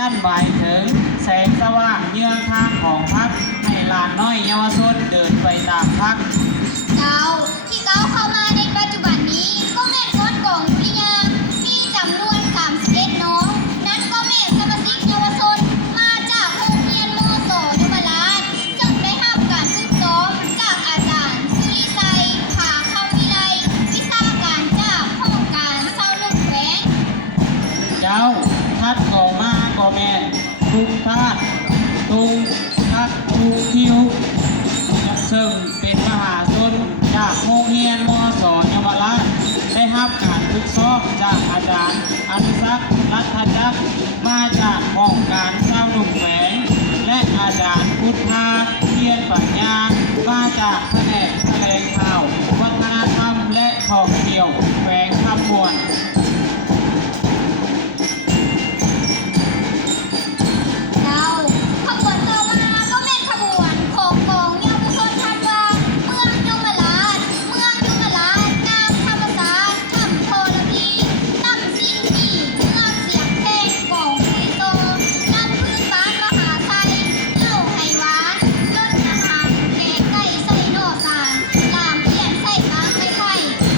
นั่นหมายถึงแสงสว่างเยื้องทางของพรรคให้หลานน้อยเยาวชนเดินไปตามพรรคเจ้าที่ก้าวเข้ามาในปัจจุบันนี้ก็แม่นก้อนกองดุริยางค์มีจำนวน31น้องนั้นก็แม่นสมาชิกเยาวชนมาจากโรงเรียนมศยมราชซึ่งได้รับการฝึกซ้อมจากอาจารย์สุริชัยผาคำวิไลวิชาการจากห้องการเศร้าลูกแหวงเจ้าทัดก่อมาก่อแม่ทุกท่าทุกทัดทุกคิวซึ่งเป็นมหาชนจากโรงเรียนมศยมราชได้รับการฝึกซ้อมจากอาจารย์อนุสักดิ์รัฐจักรมาจากห้องการเศร้าลูกแหวงและอาจารย์พุทธาเทียนปัญญามาจากแผนกแถลงข่าววัฒนธรรมและท่องเที่ยวแขวงคำมวลขบวนต่อมาก็เป็นขบวนของกองเยาวชนธันวาเมืองยมราชงามธรรมศาสตร์ถ้ำโพลพีน้ำซินดีเมืองเสียงเพลงกองไฮโซน้ำพื้นบ้านมหาชัยเล่าไห้หวานรสอาหารแกงไก่ใส่นอสานลามเพียนใส่ฟางไม้ไผ่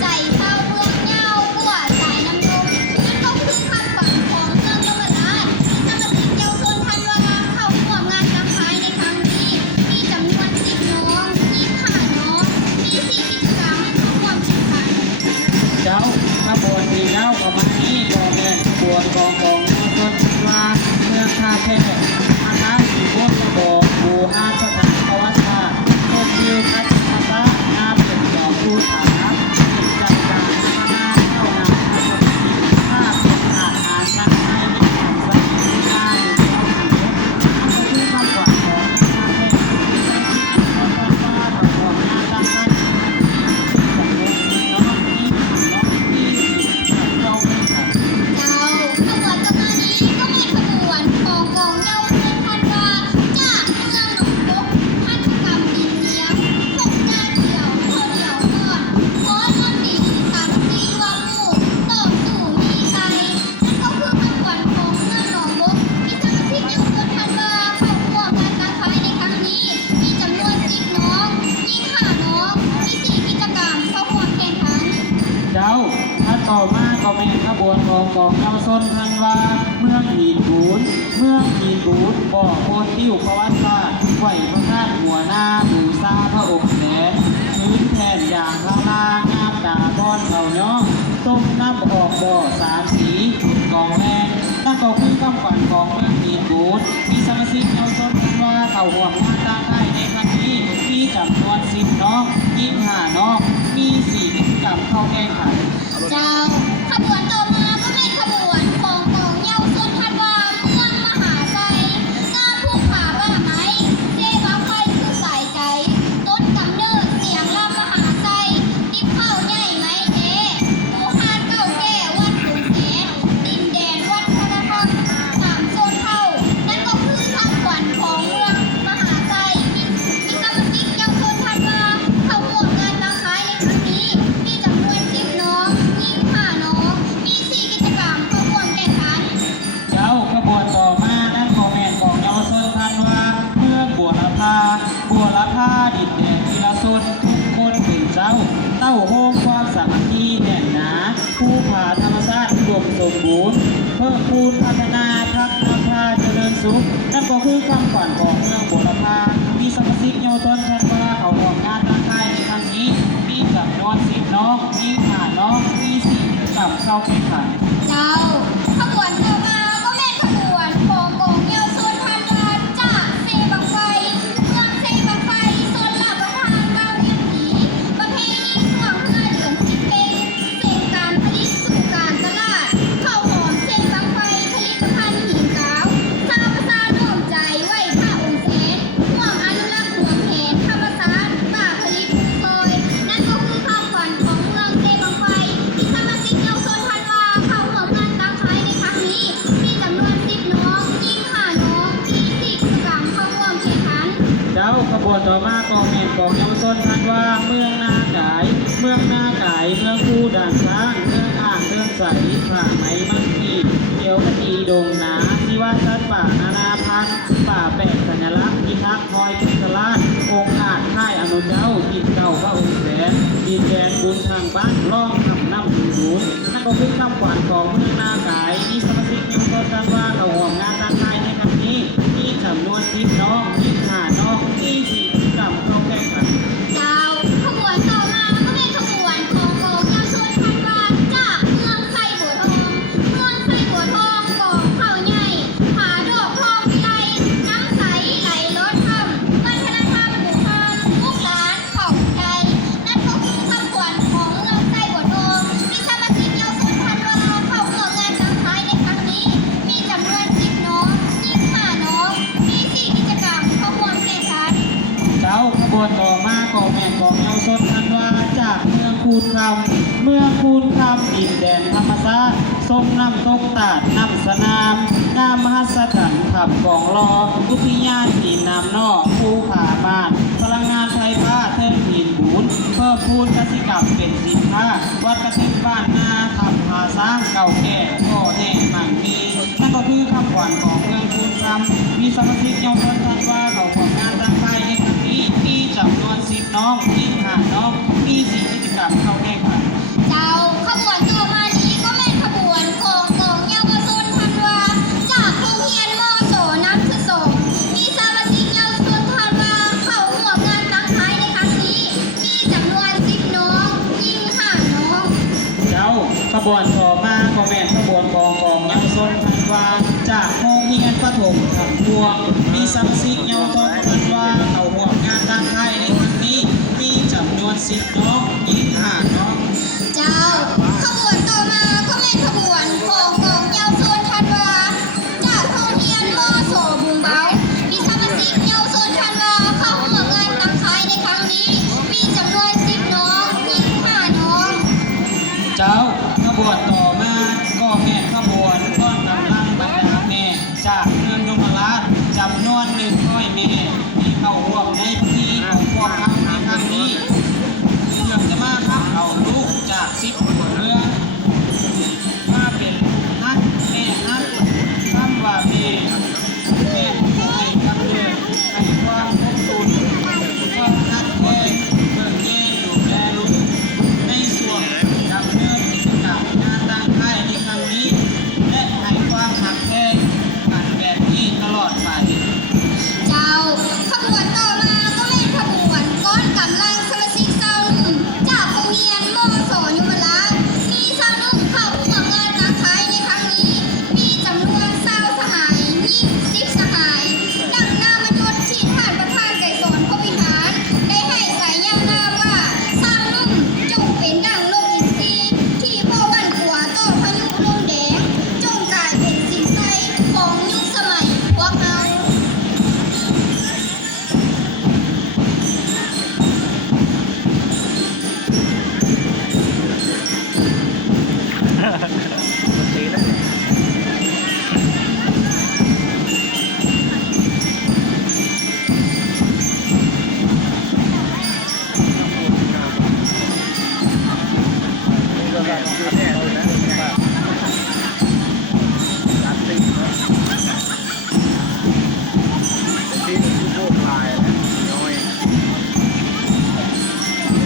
ใจเท้าเมืองเงาบัวสายน้ำนมนั่นก็คือคำฝันของเมืองยมราชที่สมาชิกเยาวชนธันวาเข้าร่วมงานกำพายในครั้งนี้มีจำนวน10น้อง25น้องมี4กิจกรรมร่วมแข่งขันเจ้าขบวนที่เล่าประมาณนี้ก็เป็นขบวนของเยาวชนธันวาเมืองท่าแพอาณาสีม่วงกระบอกบูฮาสถานประวัติศาสตร์ชมวิวทัศนศึกษาหน้าเป็นดอกภูฐานกิจการพัฒนาเข้านำทัศนศึกษาเป็นอาหารชั้นไทยในความสำคัญได้อยู่แล้วอันนี้คือคำขวัญของท่าแพที่ใช้ที่เป็นคนธันวาประกอบงานต่างๆจำนวน4น้องที่น้องที่เราเป็นค่ะ เจ้าขบวนต่อมานี้ก็เป็นขบวนของกองเยาวชนธันวาจากเมืองหนองบกพัฒกรรมดินเหนียวพกหน้าเดี่ยวข้าวเหนียวทอดโค้ดมนต์ดีสามัคคีรวมหมู่ต่อสู้มีใจนั่นก็คือขบวนของเมืองหนองบกที่สมาชิกเยาวชนธันวาเข้าร่วมงานการขายในครั้งนี้มีจำนวน10น้อง25น้องมี4กิจกรรมเข้าร่วมแข่งขัน เจ้าถ้าต่อมาก็เป็นขบวนของกองเยาวชนธันวาเมืองหีนบูนบ่อโพนติ้วประวัติศาสตร์ไหวพระธาตุหัวหน้าบูซาพระองค์แสนพื้นแผ่นอย่างพระลางามตาบอนเขาย้องต้มน้ำออกบ่อสามสีขุดกองแรงนั่นก็คือคำขวัญของเมืองหีนบูนมีสมาชิกเยาวชนธันวาเข้าร่วมงานต่างไทยในครั้งนี้มีจำนวน10น้อง25น้องมี4กิจกรรมเข้าแข่งขัน เจ้าขบวนต่อมาก็เป็นขบวนของกองเยาวชนธันวาเมืองมหาชัยงามภูผาว่าไหมเซวาไฟคือสายใจต้นกำเนิดเสียงลำมหาชัยดิบเข้าใหญ่ไหมเด้หมู่ฮานเก่าแก่วัดหลวงแสนดินแดนวัฒนธรรมสามโซนเท่านั่นก็คือคำขวัญของเมืองมหาชัยมีสมาชิกเยาวชนธันวาเข้าร่วมงานบางคายในครั้งนี้มีจำนวน10น้อง25น้องมี4กิจกรรมเข้าร่วมแข่งขัน เจ้าขบวนต่อมานั่นโมเมนต์ของเยาวชนธันวาเมืองบัวละพาดินแดนกีฬาสุดทุกคนเป็นเจ้าเต้าโฮมความสามัคคีแน่นหนาผู้ผาธรรมชาติอุดมสมบูรณ์เพิ่มพูนพัฒนาพักนำพาเจริญสุขนั่นก็คือคำขวัญของเมืองบัวละพามีสมาชิกเยาวชนธันวาเขาร่วมงานตั้งค่ายในครั้งนี้มีจำนวน10น้อง25น้องมี4กิจกรรมเข้าแข่งขัน เจ้าขบวนต่อมาก็เป็นขบวนของกองเยาวชนธันวาจากเซบังไฟเมืองเซบังไฟโซนลาดประทานบางเวียนผีประเพณีช่วงเพื่อเหลืองสิบเพลงเศษการผลิตสู่การตลาดข้าวหอมเซบังไฟผลิตภัณฑ์หินขาวชาวประสาทร่วมใจไหวพระองค์เสนร่วมอนุรักษ์หลวงแหนธรรมศาสตร์ป่าผลิตซอยนั่นก็คือความฝันของเมืองเซบังไฟที่สมาชิกเยาวชนธันวาเข้าร่วมงานตั้งค่ายในครั้งนี้มีจำนวน10น้อง25น้องมี4กิจกรรมเข้าร่วมแข่งขัน เจ้าขบวนต่อมาก็แม่นของเยาวชนธันวาเมืองนาไก่เมืองคูด่านช้างเมืองอ่างเมืองใสผ่าไหมมักขีเขียวกะดีดงหนาที่ว่าส ป่านานาพันธุ์ป่าแปลกสัญลักษณ์พิทักษ์คอยพิศลาดองค์อาจค่ายอนุเจ้าจิตเก่าพระองค์แสนดินแดนบุญทางบ้านร่องทำน้ำถึงศูนย์นั่นก็คือคำขวัญของเมืองนากายที่สมาชิกยังต้นกันว่าเราห่วงงานด้านในในครั้งนี้มีจำนวน10น้อง25น้องมี4กิจกรรมเข้าแข่งขัน เจ้าขบวนต่อมาก็เป็นขบวนของกองยาวชนพันวาจากเมืองไส่บัวทองเมืองไส่บัวทองกองเขาใหญ่ผาดอกทองวิไลน้ำใสไหลลดทำวัฒนธรรมบุพานลูกหลานของใจนั่นก็คือคำขวัญของเมืองไส่บัวทองมีสมาชิกยาวชนพันวาเข้าร่วมงานสังท้ายในครั้งนี้มีจำนวน10น้อง25น้องมี4กิจกรรมเข้าร่วมแข่งขัน เจ้าขบวนต่อมาก็แม่นของเยาวชนทันวาจากเมืองคูนคำเมืองคูนคำดินแดนธรรมศาสตร์ทรงน้ำตกตาดน้ำสนามน้ำมหัศจรรย์ขับกองรออุทยานดินน้ำนอกภูผาม่านพลังงานไฟฟ้าเทิงหินบุญเพิ่มพูนกสิกรรมเป็นสินค้าวัดกระเทงบ้านนาทำผาสร้างเก่าแก่ก่อแห่มั่งมีนั่นก็คือคำขวัญของเมืองคูนคำมีสมาชิกเยาวชนทันวาเขาของงานตั้งใจในครั้งนี้มีจำนวน10น้อง25น้องมี4กิจกรรมเข้าแข่งขัน เจ้าขบวนต่อมานี้ก็เป็นขบวนของกองเยาวชนธันวาจากโรงเรียนมโสน้ำคือสงมีสมาชิกเยาวชนธันวาเข้าร่วมงานตั้งท้ายในครั้งนี้มีจำนวน10น้อง25น้อง เจ้าขบวนต่อมาก็แม่นขบวนของเยาวชนทันวาจากโรงเรียนประถมทำพวงมีสมาชิกเยาวชนทันวาเข้าร่วมงานตั้งใจในครั้งนี้มีจำนวน10น้อง25น้อง เจ้าขบวนต่อมาก็เป็นขบวนของกองเยาวชนธันวาจากโรงเรียนมโสบุงเบามีสมาชิกเยาวชนธันวาเข้าร่วมงานตั้งท้ายในครั้งนี้มีจำนวน10น้อง25น้อง เจ้าขบวนต่อมาก็แม่นขบวนต้อนกำลังบรรดาแม่จากเมืองยมราชจำนวน100แม่ที่เข้าร่วมในพิธีของพวกเขาในครั้งนี้เพื่อจะมาขับเอาลูกจาก10หัวเรือมาเป็นฮักแม่ฮักคำว่าแม่แม่ให้กำเนิดให้ความอบอุ่นความรักแท้เพื่อแม่ดูแลลูกในส่วนดำเนินกิจกรรมงานตั้งค่ายในครั้งนี้และให้ความหักแท้กันแบบนี้ตลอดไป เจ้าขบวนต่อมาก็เป็นขบวนก้อนกำลังสมาชิกเศร้าหนุ่มจากโรงเรียนมโสยุวราชมีเศร้าหนุ่มเข้าร่วมงานตั้งท้ายในครั้งนี้มีจำนวน20สหาย10สหายดังนามยศที่ท่านประธานไก่สอนพระวิหารได้ให้สายยานามว่าเศร้าหนุ่มจงเป็นดังโลกอินทรีย์ที่พ่อวันขัวต่อพายุลมแดงจงกลายเป็นสิ่งใสของยุคสมัยพวกเรา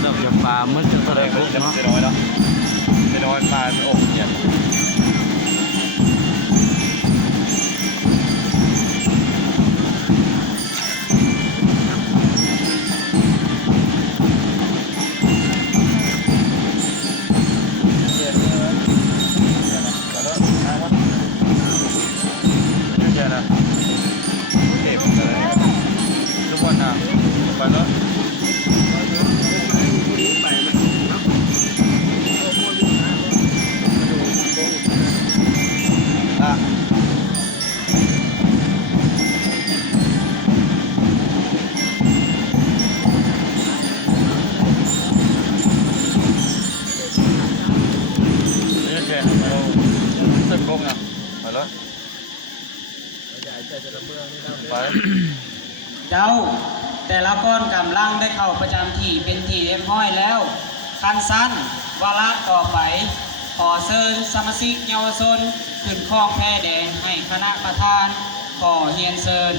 เริ่มจะปลาเมื่อจะตัวใดปุ๊บเนาะ จะน้อยแล้วจะน้อยปลาอกเนี่ย เจ้าแต่ละก้อนกำลังได้เข้าประจำที่เป็นที่เรียบร้อยแล้วคันสั้นวาระต่อไปขอเชิญสมาชิกเยาวชนขึ้นคลองแพแดงให้คณะประธาน ขอเฮียนเซิน